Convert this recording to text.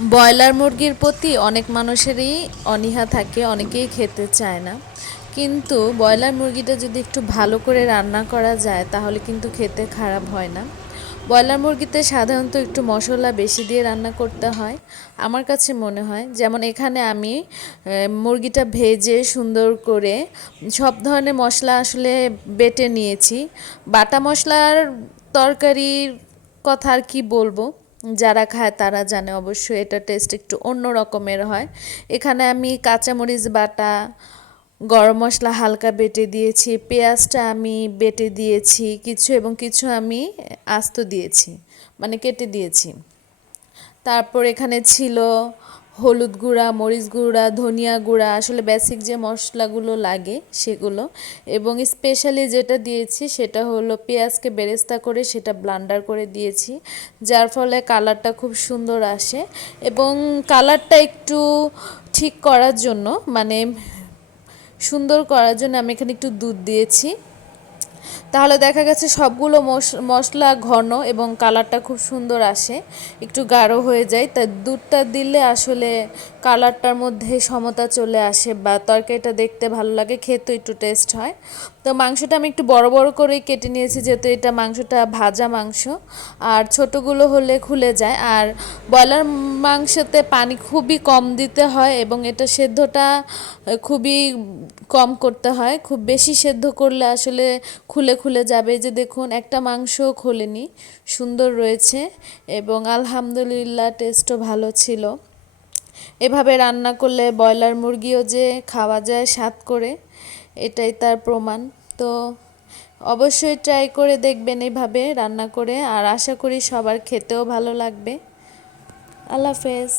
Broiler মুরগির প্রতি অনেক মানুষেরই অনীহা থাকে, অনেকেই খেতে চায় না। কিন্তু ব্রয়লার মুরগিটা যদি একটু ভালো করে রান্না করা যায় তাহলে কিন্তু খেতে খারাপ হয় না। ব্রয়লার মুরগিতে সাধারণত একটু মশলা বেশি দিয়ে রান্না করতে হয় আমার কাছে মনে হয়। যেমন এখানে আমি মুরগিটা ভেজে সুন্দর করে সব ধরনের মশলা আসলে বেটে নিয়েছি। বাটা মশলার তরকারির কথা আর কি বলবো, যারা খায় তারা জানে অবশ্যই এটা টেস্ট একটু অন্য রকমের হয়। এখানে আমি কাঁচামরিচ বাটা, গরম মশলা হালকা বেটে দিয়েছি, পেঁয়াজটা আমি বেটে দিয়েছি কিছু, এবং কিছু আমি আস্ত দিয়েছি, মানে কেটে দিয়েছি। তারপর এখানে ছিল হলুদ গুঁড়া, মরিচ গুঁড়া, ধনিয়া গুঁড়া, আসলে বেসিক যে মশলাগুলো লাগে সেগুলো। এবং স্পেশালি যেটা দিয়েছি সেটা হলো পেঁয়াজকে বেরেস্তা করে সেটা ব্লান্ডার করে দিয়েছি, যার ফলে কালারটা খুব সুন্দর আসে। এবং কালারটা একটু ঠিক করার জন্য, মানে সুন্দর করার জন্য আমি এখানে একটু দুধ দিয়েছি। তাহলে দেখা গেছে সবগুলো মশলা ঘন এবং কালারটা খুব সুন্দর আসে, একটু গাঢ় হয়ে যায়। তাই দুধটা দিলে আসলে কালারটার মধ্যে সমতা চলে আসে বা তরকারিটা দেখতে ভালো লাগে, খেতে একটু টেস্ট হয়। তো মাংসটা আমি একটু বড় বড় করেই কেটে নিয়েছি, যেহেতু এটা মাংসটা ভাজা মাংস, আর ছোটোগুলো হলে খুলে যায়। আর ব্রয়লার মাংসতে পানি খুবই কম দিতে হয় এবং এটা সেদ্ধটা খুবই কম করতে হয়। খুব বেশি সেদ্ধ করলে আসলে খুলে খুলে যাবে। যে দেখুন একটা মাংস খোলেনি, সুন্দর রয়েছে এবং আলহামদুলিল্লাহ টেস্টও ভালো ছিল। এভাবে রান্না করলে ব্রয়লার মুরগিও যে খাওয়া যায় স্বাদ করে, এটাই তার প্রমাণ। তো অবশ্যই ট্রাই করে দেখবেন এভাবে রান্না করে, আর আশা করি সবার খেতেও ভালো লাগবে। আল্লাহ হাফেজ।